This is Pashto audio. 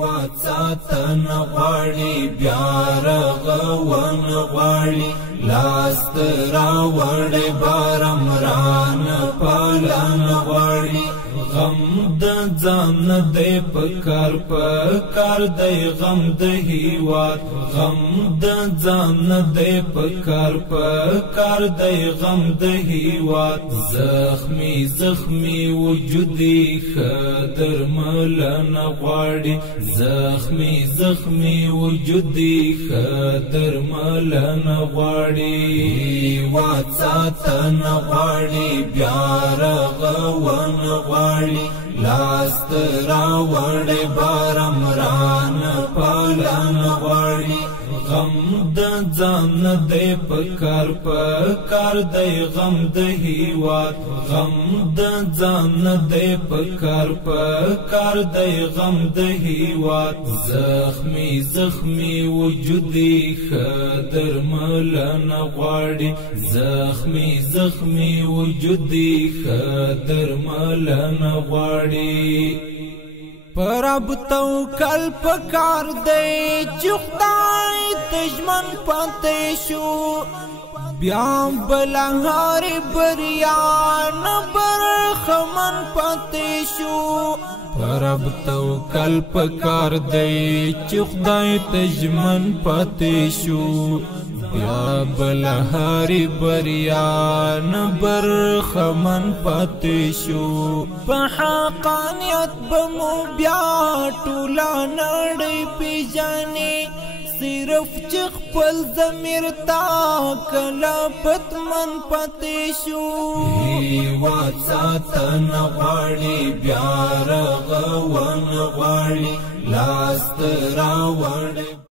هیواد ساتن غواړي بیا رغون غواړي لاس راوړې بارمران پالن غواړي غم د ځان دی پکار دی غم د هیواد غم د ځان دی پکار دی غم د هیواد زخمی وجودي خدر ملن غواړي زخمی وجودي خدر ملن غواړي هیواد ساتن غواړي بیا رغون غواړي لاس راوړې بارمران پالن غواړي غم د ځان دی پکار دی غم د هیواد غم د ځان دی پکار دی غم د هیواد زخمی وجودي خدر ملن غواړي زخمی وجودي خدر ملن غواړي پرب توکل پکار دی چې خدای تجمن پاتې شو بیا بلهار بریان برخمن پاتې شو پرب توکل پکار دی چې خدای تجمن پاتې شو بیا بلهاری بریان برخمن پاتې شو په حقانیت بمو بیا ټوله نړۍ پیژني صرف چې خپل ضمیر تا کله پتمن پاتې شو هیواد ساتن غواړي بیا رغون غواړي لاس راوړې